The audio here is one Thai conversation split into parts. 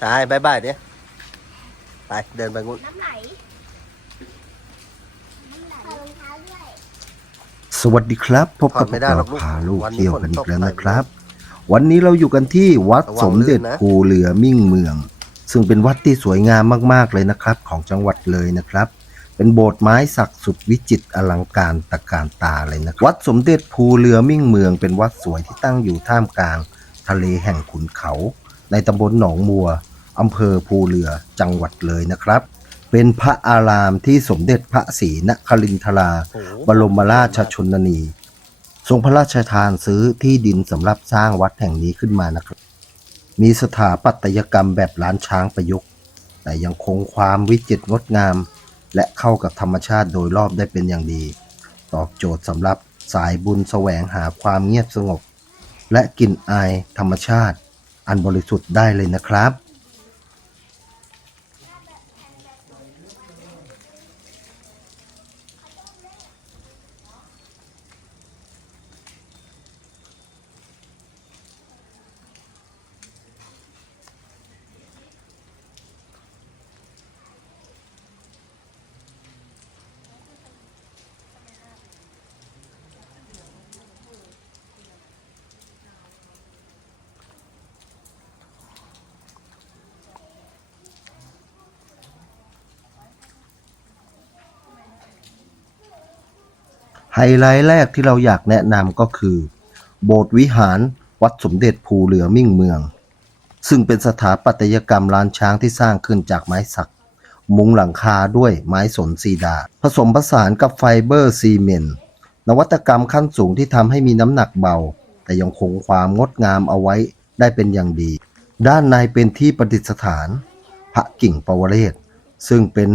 ใช่น้ำไหลใช่บายบายเดี๋ยวไปเดินไปงูนน้ำไหลน้ำไหลรองเท้าด้วยสวัสดีครับพบถอกัดบไม่ได้หรเราอกลูกพาลูกวันนี้เที่ยวฝนกันอีตกกแล้วไปนะครับ วันนี้เราอยู่กันที่วัดระวังสมเด็จลื่นนะภูเรือมิ่งเมือง ซึ่งเป็นวัดที่สวยงามมากๆเลยนะครับ ของจังหวัดเลยนะครับ เป็นโบสถ์ไม้ศักดิ์สุดวิจิตรอลังการตะการตาเลยนะครับวัดสมเด็จภูเรือมิ่งเมือง เป็นวัดสวยที่ตั้งอยู่ท่ามกลาง ทะเลแห่งขุนเขา ในตำบลหนองมัวอำเภอภูเรือจังหวัดเลยนะครับ เป็นพระอารามที่สมเด็จพระศรีนครินทราโอ้โหบรมราชชนนี ทรงพระราชทานซื้อที่ดินสำหรับสร้างวัดแห่งนี้ขึ้นมานะครับ มีสถาปัตยกรรมแบบล้านช้างประยุกต์ แต่ยังคงความวิจิตรงดงาม และเข้ากับธรรมชาติโดยรอบได้เป็นอย่างดี ตอบโจทย์สำหรับสายบุญแสวงหาความเงียบสงบ และกลิ่นอายธรรมชาติ อันบริสุทธิ์ได้เลยนะครับ ไฮไลท์แรกที่เราอยากแนะนำก็คือ โบสถ์วิหารวัดสมเด็จภูเรือมิ่งเมือง ซึ่งเป็นสถาปัตยกรรมล้านช้างที่สร้างขึ้นจากไม้สัก มุงหลังคาด้วยไม้สนซีดา ผสมผสานกับไฟเบอร์ซีเมนต์นวัตกรรมขั้นสูงที่ทำให้มีน้ำหนักเบา แต่ยังคงความงดงามเอาไว้ได้เป็นอย่างดี ด้านในเป็นที่ประดิษฐาน พระกิ่งปวเรศ ซึ่งเป็น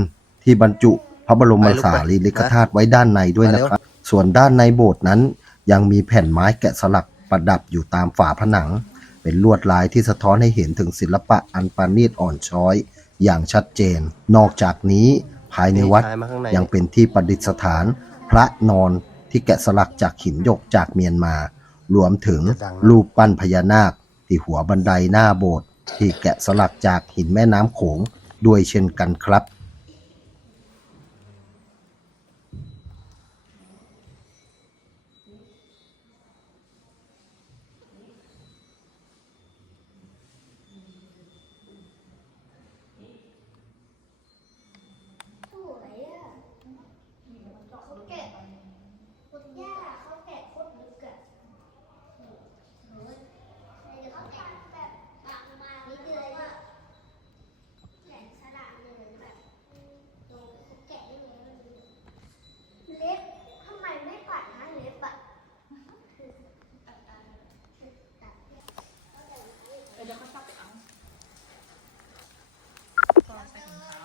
ที่บรรจุพระบรมสารีริกธาตุไว้ด้านในด้วยนะครับ ส่วนด้านในโบสถ์นั้น ยังมีแผ่นไม้แกะสลักประดับอยู่ตามฝาผนัง เป็นลวดลายที่สะท้อนให้เห็นถึงศิลปะอันปราณีตอ่อนช้อยอย่างชัดเจน นอกจากนี้ภายในวัดมีชายมาข้างในยังเป็นที่ประดิษฐาน พระนอนที่แกะสลักจากหินหยกจากเมียนมา รวมถึงรูปปั้นพญานาค ที่หัวบันไดหน้าโบสถ์ที่แกะสลักจากหินแม่น้ำโขงด้วยเช่นกันครับ สวยอะเขาแกะโคตรยากเขาแกะโคตรลึกอะโอ้ยเดี๋ยวเขาแกะแบบบางมานิดเดียวว่าแกะสลักเลยแบบโดนเขาแกะได้ไงไม่รู้เล็บทำไมไม่ปัดนะเล็บอะตัดตัด เดี๋ยวเขาชอบไปเอาพอใส่ถุงเท้า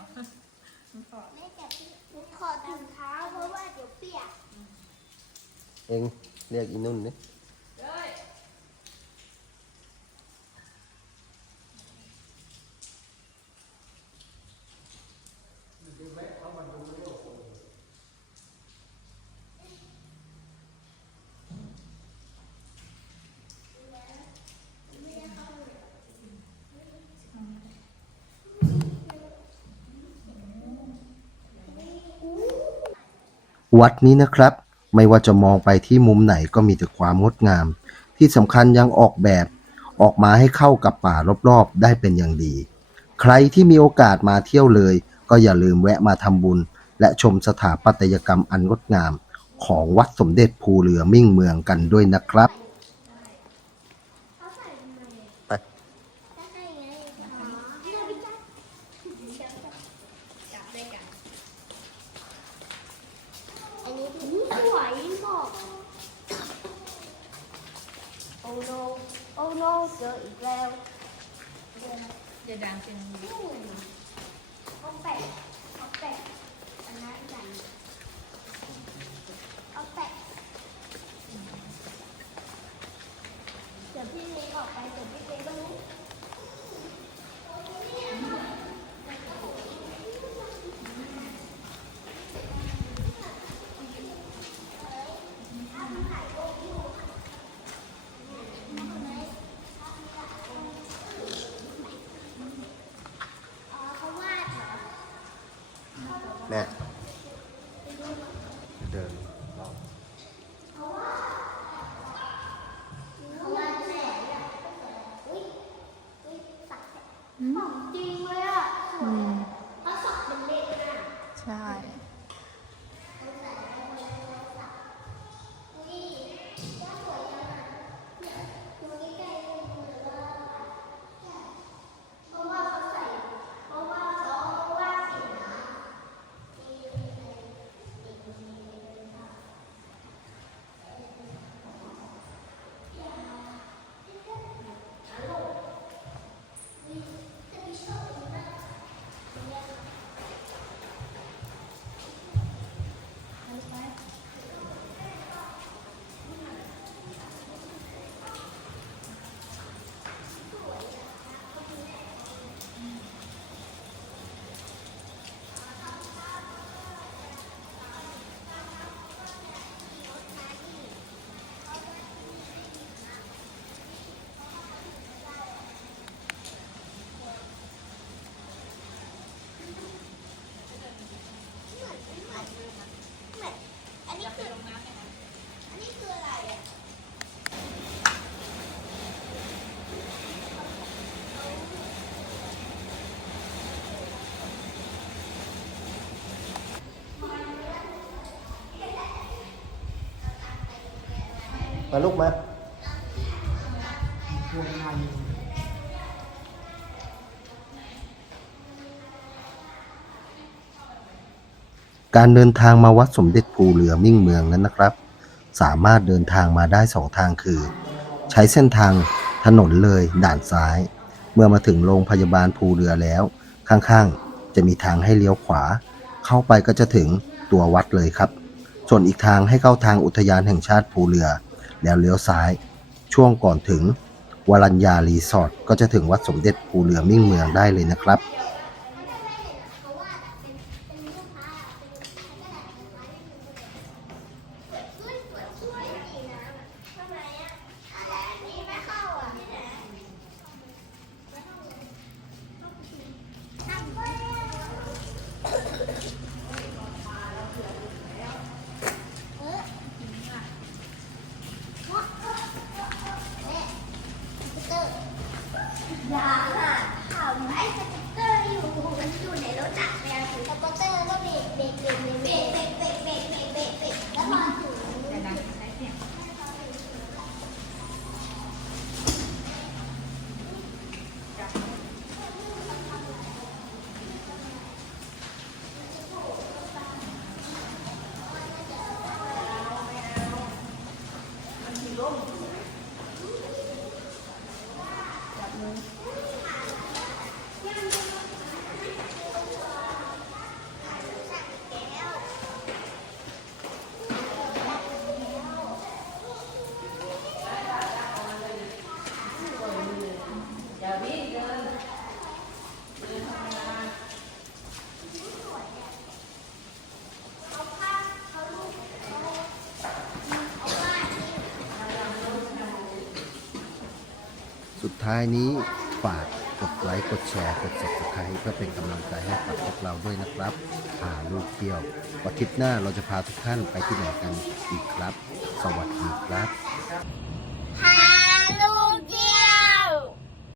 มันพอแม่แกะที่หนูของเท้าเพราะว่าเดี๋ยวเปียก เองเรียกอีนุ่นนี่ วัดนี้นะครับ ไม่ว่าจะมองไปที่มุมไหนก็มีแต่ความงดงาม ที่สำคัญยังออกแบบออกมาให้เข้ากับป่ารอบๆ ได้เป็นอย่างดี ใครที่มีโอกาสมาเที่ยวเลย ก็อย่าลืมแวะมาทำบุญ และชมสถาปัตยกรรมอันงดงาม ของวัดสมเด็จภูเรือมิ่งเมืองกันด้วยนะครับ เขาใส่ทำไม ไป จะให้ไงอ๋อเดี๋ยวพี่จับจับได้กันอันนี้หูสวยบอกโอ้โน โอ้โนเจออีกแล้วอย่าดังเป็นเขาแปะเขาแปะ nè. มาลูกมาการเดินทางมาวัดสมเด็จภูเรือมิ่งเมืองนั้นนะครับ สามารถเดินทางมาได้สองทางคือ ใช้เส้นทางถนนเลยด่านซ้าย เมื่อมาถึงโรงพยาบาลภูเรือแล้ว ข้างๆ จะมีทางให้เลี้ยวขวา เข้าไปก็จะถึงตัววัดเลยครับ ส่วนอีกทางให้เข้าทางอุทยานแห่งชาติภูเรือ แล้วเลี้ยวซ้าย ช่วงก่อนถึงวรัญญารีสอร์ทก็จะถึงวัดสมเด็จภูเรือมิ่งเมืองได้เลยนะครับ 어. สุดท้ายนี้ฝากกดไลค์กดแชร์กด subscribe เพื่อเป็นกำลังใจให้กับพวกเราด้วยนะครับพาลูกเที่ยววันทิตย์หน้าเราจะพาทุกท่านไปที่ไหนกันอีกครับ สวัสดีครับ